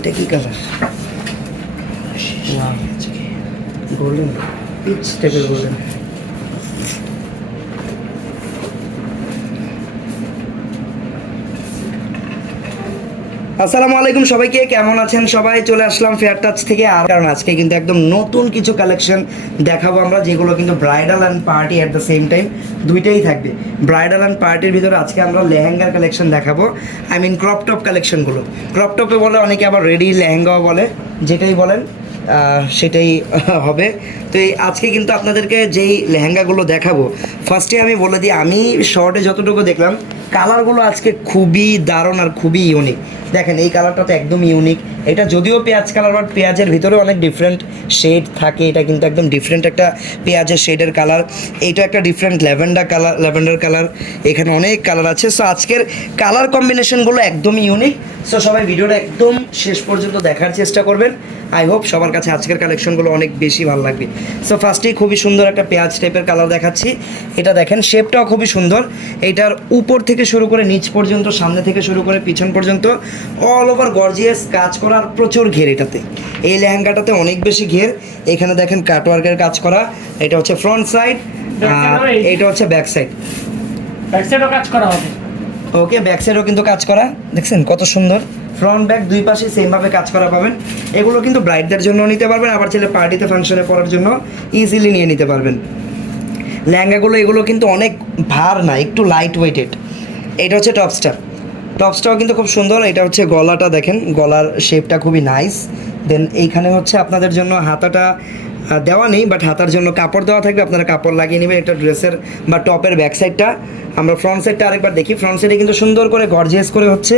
এটা কি colour? Golden, pitch টাইপের গোল্ডেন। আসসালামু আলাইকুম সবাইকে, কেমন আছেন সবাই? চলে আসলাম ফেয়ার টাচ থেকে। আর কারণ আজকে কিন্তু একদম নতুন কিছু কালেকশন দেখাবো আমরা, যেগুলো কিন্তু bridal and party at the same time দুইটাই থাকবে। ব্রাইডাল অ্যান্ড পার্টির ভিতরে আজকে আমরা লেহেঙ্গার কালেকশন দেখাবো, আই মিন ক্রপ টপ কালেকশনগুলো। ক্রপ টপে বলে অনেকে, আবার রেডি লেহেঙ্গাও বলে, যেটাই বলেন সেটাই হবে। তো এই আজকে কিন্তু আপনাদেরকে যেই লেহেঙ্গাগুলো দেখাবো, ফার্স্টে আমি বলে দিই, আমি শর্টে যতটুকু দেখলাম কালারগুলো আজকে খুবই দারুণ আর খুবই ইউনিক। দেখেন এই কালারটা তো একদম ইউনিক। এটা যদিও পেঁয়াজ কালার, বাট পেঁয়াজের ভিতরে অনেক ডিফারেন্ট শেড থাকে। এটা কিন্তু একদম ডিফারেন্ট একটা পেঁয়াজের শেডের কালার। এইটা একটা ডিফারেন্ট ল্যাভেন্ডার কালার। এখানে অনেক কালার আছে। সো আজকের কালার কম্বিনেশনগুলো একদমই ইউনিক। সো সবাই ভিডিওটা একদম শেষ পর্যন্ত দেখার চেষ্টা করবেন। আই হোপ সবার কাছে আজকের কালেকশনগুলো অনেক বেশি ভালো লাগবে। সো ফার্স্টেই খুবই সুন্দর একটা পেঁয়াজ টাইপের কালার দেখাচ্ছি। এটা দেখেন শেপটাও খুবই সুন্দর। এইটার উপর থেকে শুরু করে নিচ পর্যন্ত, সামনে থেকে শুরু করে পিছন পর্যন্ত অল ওভার গর্জিয়াস কাজ করার প্রচুর ঘের এটাতে। এই লেহেঙ্গাটাতে অনেক বেশি ঘের। এখানে দেখেন কাটওয়ার্কের কাজ করা। এটা হচ্ছে ফ্রন্ট সাইড, এটা হচ্ছে ব্যাক সাইড। ব্যাক সাইডও কাজ করা হবে। ওকে, ব্যাক সাইডও কিন্তু কাজ করা। দেখছেন কত সুন্দর, ফ্রন্ট ব্যাক দুই পাশে সেমভাবে কাজ করা পাবেন। এগুলো কিন্তু ব্রাইডদের জন্য নিতে পারবেন, আবার ছেলে পার্টিতে ফাংশনে পরার জন্য ইজিলি নিয়ে নিতে পারবেন। লেহেঙ্গাগুলো এগুলো কিন্তু অনেক ভার না, একটু লাইট ওয়েটেড। এটা হচ্ছে টপসটাও কিন্তু খুব সুন্দর। এটা হচ্ছে গলাটা, দেখেন গলার শেপটা খুবই নাইস। দেন এইখানে হচ্ছে আপনাদের জন্য হাতাটা দেওয়া নেই, বাট হাতার জন্য কাপড় দেওয়া থাকবে, আপনারা কাপড় লাগিয়ে নেবেন। একটা ড্রেসের বা টপের ব্যাক সাইডটা। আমরা ফ্রন্ট সাইডটা আরেকবার দেখি। ফ্রন্ট সাইডে কিন্তু সুন্দর করে গর্জিয়াস করে হচ্ছে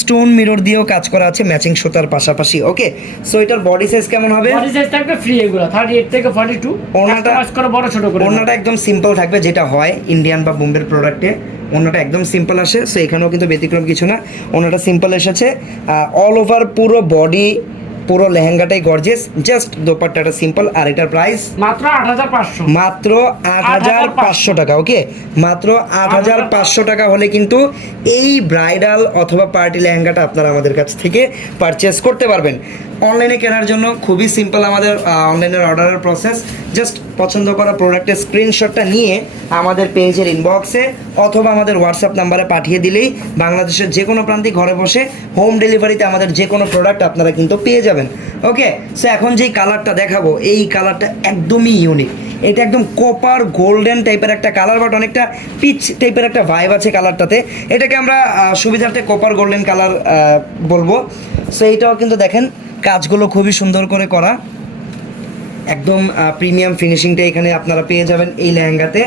স্টোন মিরর দিয়েও কাজ করা আছে, ম্যাচিং সুতার পাশাপাশি। ওকে, সো এটার বডি সাইজ কেমন হবে? বডি সাইজ থাকবে ফ্রি, এগুলো 38 থেকে 42। ওনাটা কাজ করে বড় ছোট করে। ওনাটা একদম সিম্পল থাকবে, যেটা হয় ইন্ডিয়ান বা বোম্বের প্রোডাক্টে। ওনাটা একদম সিম্পল আসে। সো এখানেও কিন্তু ব্যতিক্রম কিছু না, ওনাটা সিম্পল এসেছে। অল ওভার পুরো বডি, পুরো লেহেঙ্গাটাই গর্জিয়াস। জাস্ট দোপাট্টাটা সিম্পল। আর এটার প্রাইস মাত্র 8500। মাত্র 8500 টাকা। ওকে, মাত্র 8500 টাকা হলে কিন্তু এই ব্রাইডাল অথবা পার্টি লেহেঙ্গাটা আপনারা আমাদের কাছ থেকে পারচেস করতে পারবেন। অনলাইনে কেনার জন্য খুবই সিম্পল আমাদের অনলাইনের অর্ডারের প্রসেস। জাস্ট পছন্দ করা প্রোডাক্টের স্ক্রিনশটটা নিয়ে আমাদের পেজের ইনবক্সে অথবা আমাদের হোয়াটসঅ্যাপ নাম্বারে পাঠিয়ে দিলেই বাংলাদেশের যে কোনো প্রান্তে ঘরে বসে হোম ডেলিভারিতে আমাদের যে কোনো প্রোডাক্ট আপনারা কিন্তু পেয়ে যাবেন। ওকে, সো এখন যেই কালারটা দেখাবো, এই কালারটা একদমই ইউনিক। এটা একদম কপার গোল্ডেন টাইপের একটা কালার, বাট অনেকটা পিচ টাইপের একটা ভাইব আছে কালারটাতে। এটাকে আমরা সুবিধার্থে কপার গোল্ডেন কালার বলবো। সো এইটাও কিন্তু দেখেন কাজগুলো খুবই সুন্দর করে করা, একদম প্রিমিয়াম ফিনিশিংটা এখানে আপনারা পেয়ে যাবেন এই লেহেঙ্গাতে।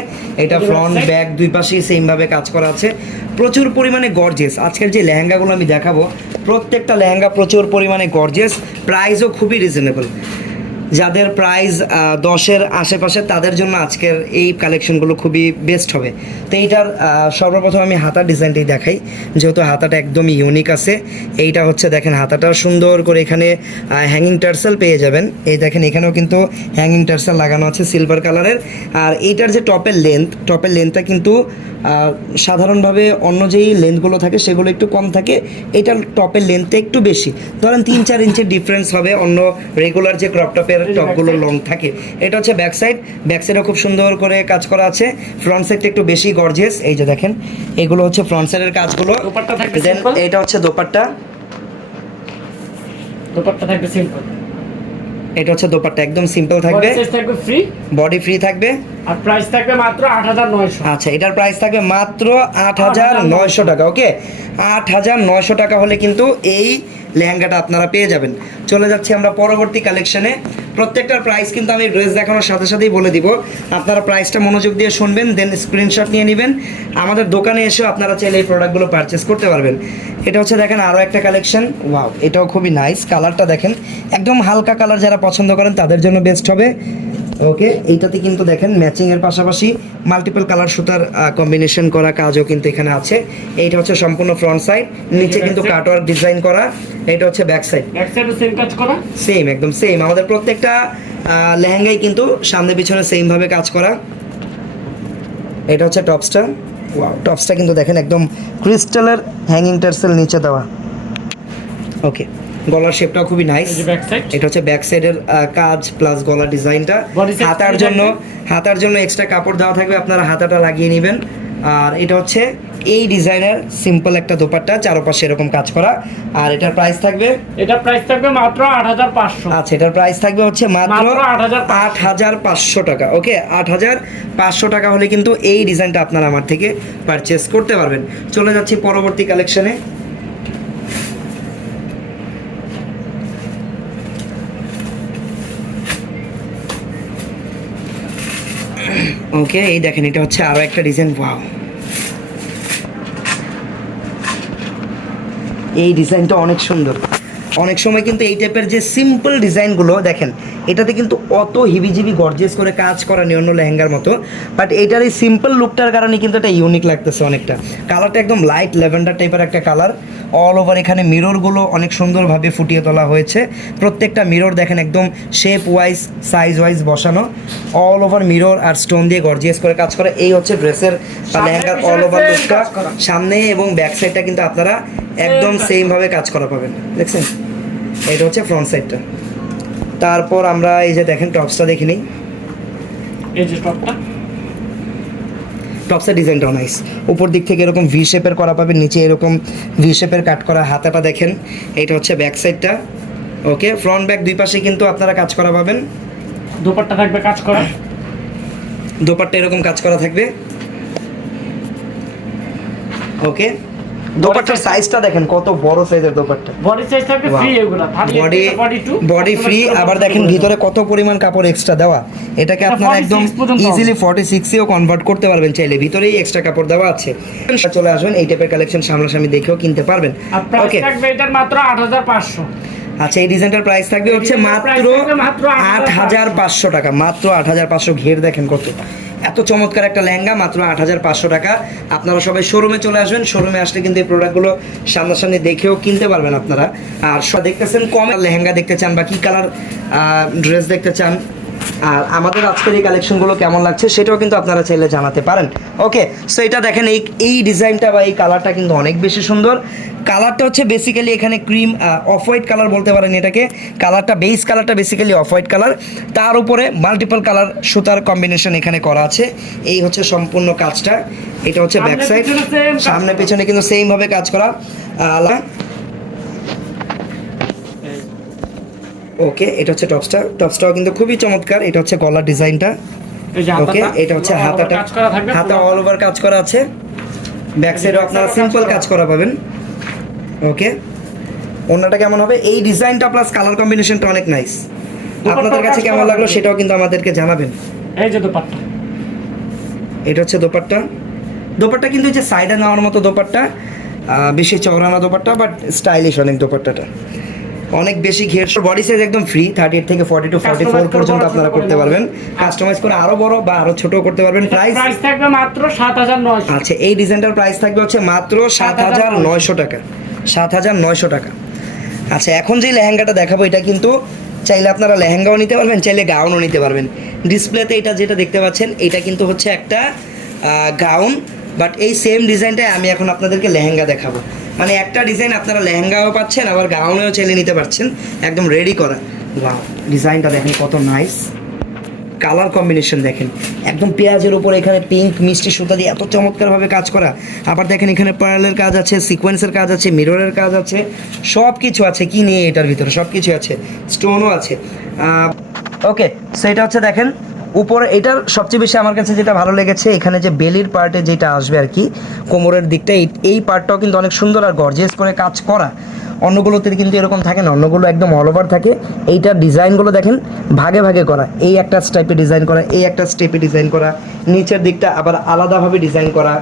এটা ফ্রন্ট ব্যাক দুই পাশেই সেমভাবে কাজ করা আছে, প্রচুর পরিমাণে গর্জিয়াস। আজকের যে লেহেঙ্গাগুলো আমি দেখাবো, প্রত্যেকটা লেহেঙ্গা প্রচুর পরিমাণে গর্জিয়াস, প্রাইসও খুবই রিজনেবল। যাদের প্রাইস 10-এর আশেপাশে, তাদের জন্য আজকের এই কালেকশনগুলো খুবই বেস্ট হবে। তো এইটার সর্বপ্রথম আমি হাতার ডিজাইনটাই দেখাই, যেহেতু হাতাটা একদমই ইউনিক আছে। এইটা হচ্ছে দেখেন হাতাটা সুন্দর করে এখানে হ্যাঙ্গিং টার্সেল পেয়ে যাবেন। এই দেখেন এখানেও কিন্তু হ্যাঙ্গিং টার্সেল লাগানো আছে সিলভার কালারের। আর এইটার যে টপের লেন্থটা কিন্তু সাধারণভাবে অন্য যেই লেন্থগুলো থাকে সেগুলো একটু কম থাকে, এটার টপের লেন্থটা একটু বেশি। ধরেন 3-4 ইঞ্চের ডিফারেন্স হবে অন্য রেগুলার যে ক্রপ টপের টপগুলো লং থাকে। এটা হচ্ছে ব্যাক সাইডও খুব সুন্দর করে কাজ করা আছে। ফ্রন্ট সাইডটা একটু বেশি গর্জিয়াস। এই যে দেখেন এগুলো হচ্ছে ফ্রন্ট সাইডের কাজগুলো। দেন এটা হচ্ছে দোপাট্টা থাকবে সিম্পল। এটা হচ্ছে দোপাট্টা, একদম সিম্পল থাকবে, ফ্রি, বডি ফ্রি থাকবে। আর প্রাইস থাকবে মাত্র 8900। আচ্ছা, এটার প্রাইস থাকবে মাত্র 8900 টাকা। ওকে, 8900 টাকা হলে কিন্তু এই লেহেঙ্গাটা আপনারা পেয়ে যাবেন। চলে যাচ্ছি আমরা পরবর্তী কালেকশনে। প্রত্যেকটার প্রাইস কিন্তু আমি ড্রেস দেখানোর সাথে সাথেই বলে দিব, আপনারা প্রাইসটা মনোযোগ দিয়ে শুনবেন, দেন স্ক্রিনশট নিয়ে নেবেন। আমাদের দোকানে এসেও আপনারা চাইলে এই প্রোডাক্টগুলো পারচেস করতে পারবেন। এটা হচ্ছে দেখেন আরও একটা কালেকশন। ওয়াও, এটাও খুবই নাইস। কালারটা দেখেন একদম হালকা কালার, যারা পছন্দ করেন তাদের জন্য বেস্ট হবে। ওকে, এইটাতে কিন্তু দেখেন ম্যাচিংয়ের পাশাপাশি মাল্টিপল কালার সুতার কম্বিনেশন করা কাজও কিন্তু এখানে আছে। এইটা হচ্ছে সম্পূর্ণ ফ্রন্ট সাইড, নিচে কিন্তু কাটওয়ার্ক ডিজাইন করা। এটা হচ্ছে ব্যাক সাইডও সেম কাজ করা, সেম, একদম সেম। আমাদের প্রত্যেকটা লেহেঙ্গাই কিন্তু সামনে পিছনে সেমভাবে কাজ করা। এটা হচ্ছে টপসটা কিন্তু দেখেন একদম ক্রিস্টালের হ্যাঙ্গিং টার্সেল নিচে দেওয়া। ওকে, গলার শেপটাও খুবই নাইস। এই যে ব্যাক সাইড, এটা হচ্ছে ব্যাক সাইডের কাজ প্লাস গলার ডিজাইনটা। Body size হাতার জন্য এক্সট্রা কাপড় দেওয়া থাকবে, আপনারা হাতাটা লাগিয়ে নেবেন। আর এটা হচ্ছে এই ডিজাইনের সিম্পল একটা দোপাট্টা, চারপাশে এরকম কাজ করা। আর এটার প্রাইস থাকবে, এটা প্রাইস থাকবে মাত্র 8500। আচ্ছা এটার প্রাইস থাকবে হচ্ছে মাত্র মাত্র 8500 8500 টাকা। ওকে, 8500 টাকা হলে কিন্তু এই ডিজাইনটা আপনারা আমার থেকে পারচেস করতে পারবেন। চলে যাচ্ছি পরবর্তী কালেকশনে। ওকে, এই দেখেন এটা হচ্ছে আরো একটা ডিজাইন। ওয়াও, এই ডিজাইনটা অনেক সুন্দর। অনেক সময় কিন্তু এই টাইপের যে সিম্পল ডিজাইনগুলো দেখেন, এটাতে কিন্তু অত হিবিজিবি গর্জিয়াস করে কাজ করা নেই অন্য লেহেঙ্গার মতো, বাট এটার এই সিম্পল লুকটার কারণে কিন্তু এটা ইউনিক লাগতেছে অনেকটা। কালারটা একদম লাইট ল্যাভেন্ডার টাইপের একটা কালার। অল ওভার এখানে মিররগুলো অনেক সুন্দরভাবে ফুটিয়ে তোলা হয়েছে। প্রত্যেকটা মিরর দেখেন একদম শেপ ওয়াইজ সাইজ ওয়াইজ বসানো। অল ওভার মিরর আর স্টোন দিয়ে গর্জিয়াস করে কাজ করে। এই হচ্ছে ড্রেসের বা লেহেঙ্গার অল ওভার লুকটা। সামনে এবং ব্যাক সাইডটা কিন্তু আপনারা একদম সেম ভাবে কাজ করা পাবেন, দেখছেন? এটা হচ্ছে ফ্রন্ট সাইডটা। তারপর আমরা এই যে দেখেন টপসটা দেখে নিই। এই যে টপটা, টপসের ডিজাইনটাও নাইস। উপর দিক থেকে এরকম ভি শেপের করা পাবেন, নিচে এরকম ভি শেপের কাট করা। হাতাটা দেখেন, এটা হচ্ছে ব্যাক সাইডটা। ওকে, ফ্রন্ট ব্যাক দুই পাশে কিন্তু আপনারা কাজ করা পাবেন। দোপাট্টা থাকবে কাজ করা, দোপাট্টা এরকম কাজ করা থাকবে। ওকে, দোপাট্টার সাইজটা দেখেন কত বড় সাইজের দোপাট্টা। বডি সাইজ থাকবে ফ্রি, এগুলা বডি ফ্রি। আবার দেখেন ভিতরে কত পরিমাণ কাপড় এক্সট্রা দেওয়া। এটাকে আপনারা একদম 46 পর্যন্ত ইজিলি 46 এও কনভার্ট করতে পারবেন চাইলে, ভিতরেই এক্সট্রা কাপড় দেওয়া আছে। চলে আসবেন, এই টাইপের কালেকশন সামনাসামনি দেখেও কিনতে পারবেন। আর প্রাইস ওকে, থাকবে এটার মাত্র 8500। আচ্ছা এই ডিজাইনটার প্রাইস থাকবে হচ্ছে মাত্র 8500 টাকা। মাত্র 8500। ঘের দেখেন কত, এত চমৎকার একটা লেহেঙ্গা মাত্র 8500 টাকা। আপনারা সবাই শোরুমে চলে আসবেন। শোরুমে আসলে কিন্তু এই প্রোডাক্টগুলো সামনাসামনি দেখেও কিনতে পারবেন আপনারা। আর দেখতেছেন কম লেহেঙ্গা দেখতে চান বা কী কালার ড্রেস দেখতে চান, আর আমাদের আজকের এই কালেকশনগুলো কেমন লাগছে সেটাও কিন্তু আপনারা চাইলে জানাতে পারেন। ওকে, সো এটা দেখেন এই ডিজাইনটা বা এই কালারটা কিন্তু অনেক বেশি সুন্দর। কালারটা হচ্ছে বেসিক্যালি এখানে ক্রিম অফ হোয়াইট কালার বলতে পারেন এটাকে। কালারটা বেস কালারটা বেসিক্যালি অফ হোয়াইট কালার, তার উপরে মাল্টিপল কালার সুতার কম্বিনেশন এখানে করা আছে। এই হচ্ছে সম্পূর্ণ কাজটা। এটা হচ্ছে ব্যাক সাইড, সামনে পেছনে কিন্তু সেম ভাবে কাজ করা। ওকে, এটা হচ্ছে টপসটাও কিন্তু খুবই চমৎকার। এটা হচ্ছে গলার ডিজাইনটা। ওকে, এটা হচ্ছে হাতাটা, হাতা অল ওভার কাজ করা আছে। ব্যাক সাইডও আপনারা সিম্পল কাজ করা পাবেন। ওকে, ওন্নাটা কেমন হবে? এই ডিজাইনটা প্লাস কালার কম্বিনেশনটা অনেক নাইস। আপনাদের কাছে কেমন লাগলো সেটাও কিন্তু আমাদেরকে জানাবেন। এই যে দোপাট্টা, এটা হচ্ছে দোপাট্টা। দোপাট্টা কিন্তু যে সাইডে নেওয়ার মতো দোপাট্টা, বেশি চওড়া না দোপাট্টা, বাট স্টাইলিশ অনেক দোপাট্টাটা। অনেক বেশি ঘের। বডি সাইজ একদম ফ্রি, 38 থেকে 42 44 পর্যন্ত আপনারা করতে পারবেন। কাস্টমাইজ করে আরো বড় বা আরো ছোট করতে পারবেন। প্রাইস থাকবে মাত্র 7900। আচ্ছা, এই ডিজাইনটার প্রাইস থাকবে হচ্ছে মাত্র 7900 টাকা। 7900 টাকা। আচ্ছা, এখন যে লেহেঙ্গাটা দেখাবো এটা কিন্তু চাইলে আপনারা লেহেঙ্গাও নিতে পারবেন, চাইলে গাউনও নিতে পারবেন। ডিসপ্লেতে এটা যেটা দেখতে পাচ্ছেন এটা কিন্তু হচ্ছে একটা গাউন, বাট এই সেম ডিজাইনটাই আমি এখন আপনাদেরকে লেহেঙ্গা দেখাবো। মানে একটা ডিজাইন আপনারা লেহেঙ্গাও পাচ্ছেন, আবার গাউনেও চাইলে নিতে পারছেন, একদম রেডি করা। ওয়াও, ডিজাইনটা দেখেন কত নাইস। কালার কম্বিনেশন দেখেন, একদম পেঁয়াজের উপর এখানে পিঙ্ক মিষ্টি সুতা দিয়ে এত চমৎকারভাবে কাজ করা। আবার দেখেন এখানে পার্লের কাজ আছে, সিকোয়েন্সের কাজ আছে, মিররের কাজ আছে, সব কিছু আছে। কি নিয়ে এটার ভিতরে সব কিছু আছে, স্টোনও আছে। ওকে, সেটা হচ্ছে দেখেন উপরে। এটার সবচেয়ে বেশি আমার কাছে যেটা ভালো লেগেছে, এখানে যে বেলির পার্টে যেটা আসবে আর কি, কোমরের দিকটা, এই পার্টটাও কিন্তু অনেক সুন্দর আর গর্জিয়াস করে কাজ করা। অন্যগুলোতে কিন্তু এরকম থাকে না, অন্যগুলো একদম অল ওভার থাকে। এইটার ডিজাইনগুলো দেখেন ভাগে ভাগে করা। এই একটা স্টাইপে ডিজাইন করা, এই একটা স্টেপে ডিজাইন করা, নিচের দিকটা আবার আলাদাভাবে ডিজাইন করা।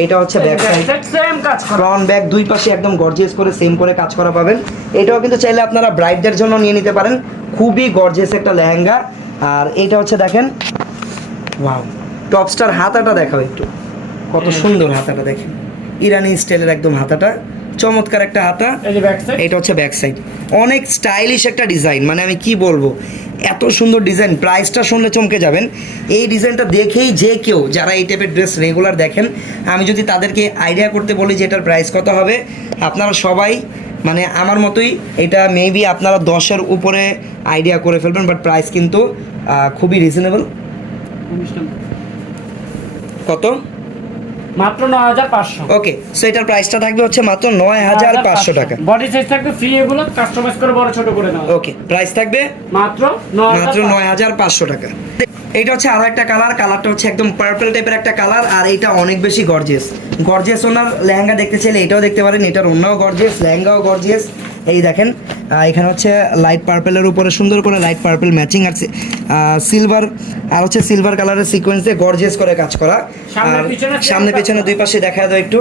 এইটা হচ্ছে ব্যাক সাইড, সেম কাজ করা। ফ্রন্ট ব্যাক দুই পাশে একদম গর্জিয়াস করে সেম করে কাজ করা পাবেন। এটাও কিন্তু চাইলে আপনারা ব্রাইডদের জন্য নিয়ে নিতে পারেন। খুবই গর্জিয়াস একটা লেহেঙ্গা। আর এইটা হচ্ছে দেখেন, ওয়াও, টপস্টার হাতাটা দেখাও একটু, কত সুন্দর হাতাটা দেখেন। ইরানি স্টাইলের একদম হাতাটা, চমৎকার একটা হাতা। এটা হচ্ছে ব্যাক সাইড, অনেক স্টাইলিশ একটা ডিজাইন। মানে আমি কি বলবো, এত সুন্দর ডিজাইন। প্রাইসটা শুনলে চমকে যাবেন। এই ডিজাইনটা দেখেই যে কেউ যারা এই টাইপের ড্রেস রেগুলার দেখেন, আমি যদি তাদেরকে আইডিয়া করতে বলি যে এটার প্রাইস কত হবে, আপনারা সবাই মানে আমার মতোই এটা মেবি আপনারা 10-এর উপরে আইডিয়া করে ফেলবেন, বাট প্রাইস কিন্তু খুবই রিজনেবল। কত? মাত্র 9500। ওকে, সো এটার প্রাইসটা থাকবে হচ্ছে মাত্র 9500 টাকা। বডি সাইজ থাকবে ফ্রি, এগুলো কাস্টমাইজ করে বড় ছোট করে নেওয়া। ওকে, প্রাইস থাকবে মাত্র মাত্র 9500 টাকা। এইটা হচ্ছে আরো একটা কালার, কালারটা হচ্ছে একদম পার্পল টাইপের একটা কালার, আর এইটা অনেক বেশি গর্জিয়াস ওনার লেহেঙ্গা দেখতে চাইলে এটাও দেখতে পারেন, এটার ওনাও গর্জিয়াস, লেহেঙ্গাও গর্জিয়াস। এই দেখেন এখানে হচ্ছে লাইট পার্পেলের উপরে সুন্দর করে লাইট পার্পেল ম্যাচিং আর সিলভার, আর হচ্ছে সিলভার কালারের সিকোয়েন্স দিয়ে গর্জিয়াস করে কাজ করা। আর সামনে পেছনে দুই পাশে দেখা যায় একটু।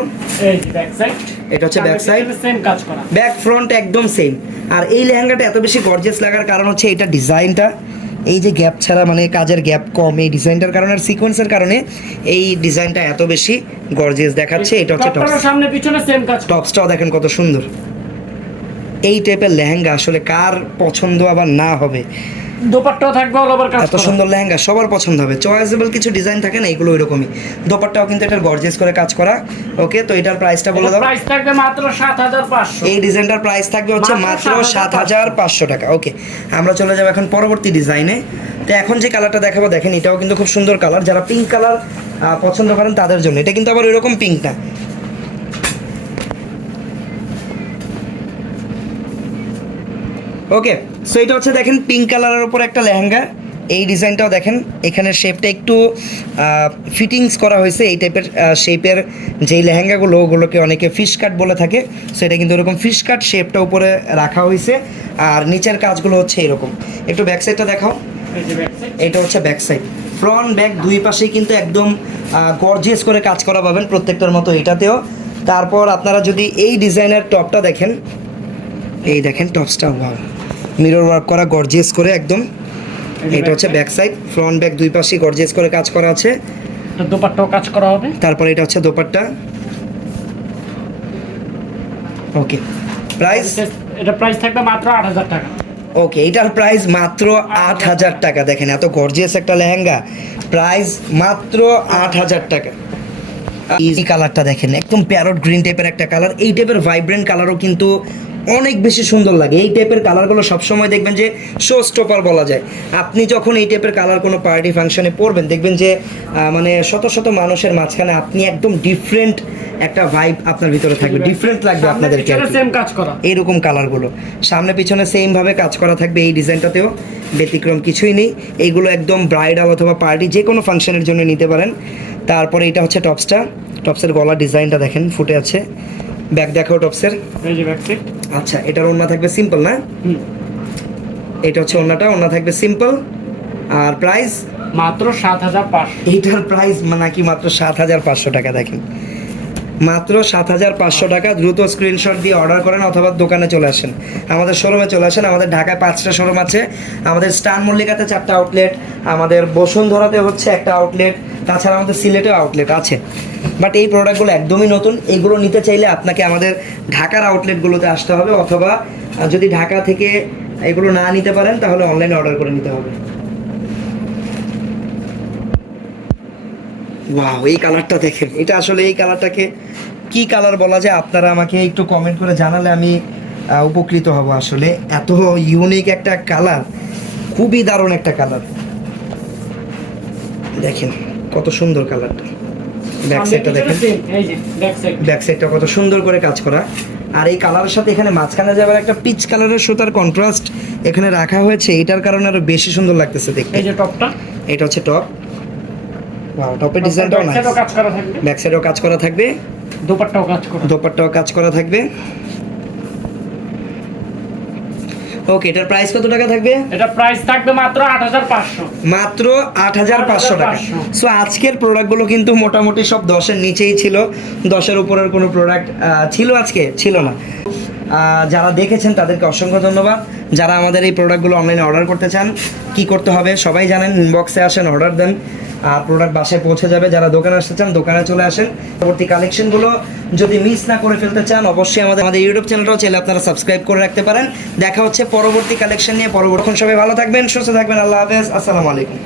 এই যে ব্যাক সাইড, এটা হচ্ছে ব্যাক সাইড, সেম কাজ করা, ব্যাক ফ্রন্ট একদম সেম। আর এই লেহেঙ্গাটা এত বেশি গর্জিয়াস লাগার কারণ হচ্ছে এটা ডিজাইনটা, এই যে গ্যাপ ছাড়া মানে কাজের গ্যাপ কম, এই ডিজাইনটার কারণে আর সিকোয়েন্সের কারণে এই ডিজাইনটা এত বেশি গর্জিয়াস দেখাচ্ছে। এটা হচ্ছে টপস, সামনে পিছনে সেম কাজ। টপসটাও দেখেন কত সুন্দর। এই টাইপের লেহেঙ্গা আসলে কার পছন্দ আবার না হবে? দোপাট্টাও থাকবে অল ওভার কাজ করা। এত সুন্দর লেহেঙ্গা সবার পছন্দ হবে। চয়েসেবল কিছু ডিজাইন থাকে না, এগুলো ওইরকমই। দোপাট্টাও কিন্তু এটার গর্জিয়াস করে কাজ করা। ওকে, তো এটার প্রাইসটা বলে দাও। প্রাইস থাকবে মাত্র 7500। এই ডিজাইনটার প্রাইস থাকবে হচ্ছে মাত্র 7500 টাকা। ওকে, আমরা চলে যাব এখন পরবর্তী ডিজাইনে। তো এখন যে কালারটা দেখাবো দেখেন, এটাও কিন্তু খুব সুন্দর কালার। যারা পিঙ্ক কালার পছন্দ করেন তাদের জন্য। এটা কিন্তু আবার ওইরকম পিঙ্ক না। ওকে, সো এটা হচ্ছে দেখেন পিঙ্ক কালারের উপর একটা লেহেঙ্গা। এই ডিজাইনটাও দেখেন, এখানে শেপটা একটু ফিটিংস করা হয়েছে। এই টাইপের শেপের যেই লেহেঙ্গাগুলো, ওগুলোকে অনেকে ফিশ কাট বলে থাকে। সো এটা কিন্তু এরকম ফিশ কাট শেপটা উপরে রাখা হয়েছে, আর নিচের কাজগুলো হচ্ছে এরকম। একটু ব্যাক সাইডটা দেখাও। এটা হচ্ছে ব্যাক সাইড, ফ্রন্ট ব্যাক দুই পাশেই কিন্তু একদম গর্জিয়াস করে কাজ করা পাবেন প্রত্যেকটার মতো এটাতেও। তারপর আপনারা যদি এই ডিজাইনের টপটা দেখেন, এই দেখেন টপসটা, ওয়াও, মিরর ওয়ার্ক করা গর্জিয়াস করে একদম। এটা হচ্ছে ব্যাক সাইড, ফ্রন্ট ব্যাক দুই পাশেই গর্জিয়াস করে কাজ করা আছে। দোপাট্টাও কাজ করা হবে। তারপর এটা হচ্ছে দোপাট্টা। ওকে, প্রাইস? এটা প্রাইস থাকবে মাত্র 8000 টাকা। ওকে, এটার প্রাইস মাত্র 8000 টাকা। দেখেন এত গর্জিয়াস একটা লেহেঙ্গা, প্রাইস মাত্র 8000 টাকা। ইজি কালারটা দেখেন, একদম প্যারট গ্রিন টাইপের একটা কালার। এই টাইপের ভাইব্রেন্ট কালারও কিন্তু অনেক বেশি সুন্দর লাগে। এই টাইপের কালারগুলো সবসময় দেখবেন যে শো স্টপার বলা যায়। আপনি যখন এই টাইপের কালার কোনো পার্টি ফাংশনে পরবেন, দেখবেন যে মানে শত শত মানুষের মাঝখানে আপনি একদম ডিফারেন্ট একটা ভাইব আপনার ভিতরে থাকবে, ডিফারেন্ট লাগবে আপনাদেরকে। সেম কাজ করা, এইরকম কালারগুলো সামনে পিছনে সেম ভাবে কাজ করা থাকবে। এই ডিজাইনটাতেও ব্যতিক্রম কিছুই নেই। এইগুলো একদম ব্রাইডাল অথবা পার্টি যে কোনো ফাংশনের জন্য নিতে পারেন। তারপরে এটা হচ্ছে টপসটা, টপসের গলার ডিজাইনটা দেখেন ফুটে আছে। ব্যাক দেখাও টপসের। এই যে ব্যাক সাইড। আচ্ছা, এটার ওড়না থাকবে সিম্পল না? এটা হচ্ছে ওড়নাটা, ওড়না থাকবে সিম্পল। আর প্রাইস মাত্র 7500। এইটার প্রাইস নাকি মাত্র 7500 টাকা। দেখেন মাত্র 7500 টাকা। দ্রুত স্ক্রিনশট দিয়ে অর্ডার করেন অথবা দোকানে চলে আসেন, আমাদের শোরুমে চলে আসেন। আমাদের ঢাকায় 5টা শোরুম আছে। আমাদের স্টার মল্লিকাতে 4টা আউটলেট, আমাদের বসুন্ধরাতে হচ্ছে একটা আউটলেট, তাছাড়া আমাদের সিলেটেও আউটলেট আছে। বাট এই প্রোডাক্টগুলো একদমই নতুন। এইগুলো নিতে চাইলে আপনাকে আমাদের ঢাকার আউটলেটগুলোতে আসতে হবে, অথবা যদি ঢাকা থেকে এগুলো না নিতে পারেন তাহলে অনলাইনে অর্ডার করে নিতে হবে। ওয়াও, এই কালারটা দেখেন। এটা আসলে এই কালারটাকে কি কালার বলা যায়, আপনারা আমাকে একটু কমেন্ট করে জানালে আমি উপকৃত হব। আসলে এত ইউনিক একটা কালার, খুবই দারুণ একটা কালার। দেখেন কত সুন্দর কালারটা। ব্যাক সাইডটা দেখেন, এই যে ব্যাক সাইড, ব্যাক সাইডটা কত সুন্দর করে কাজ করা। আর এই কালারের সাথে এখানে মাঝখানে যাবার একটা পিচ কালারের সুতার কন্ট্রাস্ট এখানে রাখা হয়েছে। এটার কারণে আরো বেশি সুন্দর লাগতেছে দেখতে। এই যে টপটা, এটা হচ্ছে টপ। ওয়াও, টপের ডিজাইনটাও নাইস। কাজ করা থাকবে, ব্যাক সাইডেও কাজ করা থাকবে, দোপাট্টাও কাজ করা, দোপাট্টাও কাজ করা থাকবে। ওকে, এটার প্রাইস কত টাকা থাকবে? এটা প্রাইস থাকবে মাত্র 8500। মাত্র 8500 টাকা। সো আজকের প্রোডাক্টগুলো কিন্তু মোটামুটি সব 10-এর নিচেই ছিল, 10-এর উপরের কোনো প্রোডাক্ট ছিল আজকে ছিল না। যারা দেখেছেন তাদেরকে অসংখ্য ধন্যবাদ। যারা আমাদের এই প্রোডাক্টগুলো অনলাইনে অর্ডার করতে চান, কি করতে হবে সবাই জানেন। ইনবক্সে আসেন, অর্ডার দেন, প্রোডাক্ট বাসায় পৌঁছে যাবে। যারা দোকানে আসতে চান দোকানে চলে আসেন। পরবর্তী কালেকশনগুলো যদি মিস না করে ফেলতে চান, অবশ্যই আমাদের ইউটিউব চ্যানেলটাও চাইলে আপনারা সাবস্ক্রাইব করে রাখতে পারেন। দেখা হচ্ছে পরবর্তী কালেকশন নিয়ে। পরবর্তী সবাই ভালো থাকবেন, সুস্থ থাকবেন। আল্লাহ হাফেজ, আসসালামু আলাইকুম।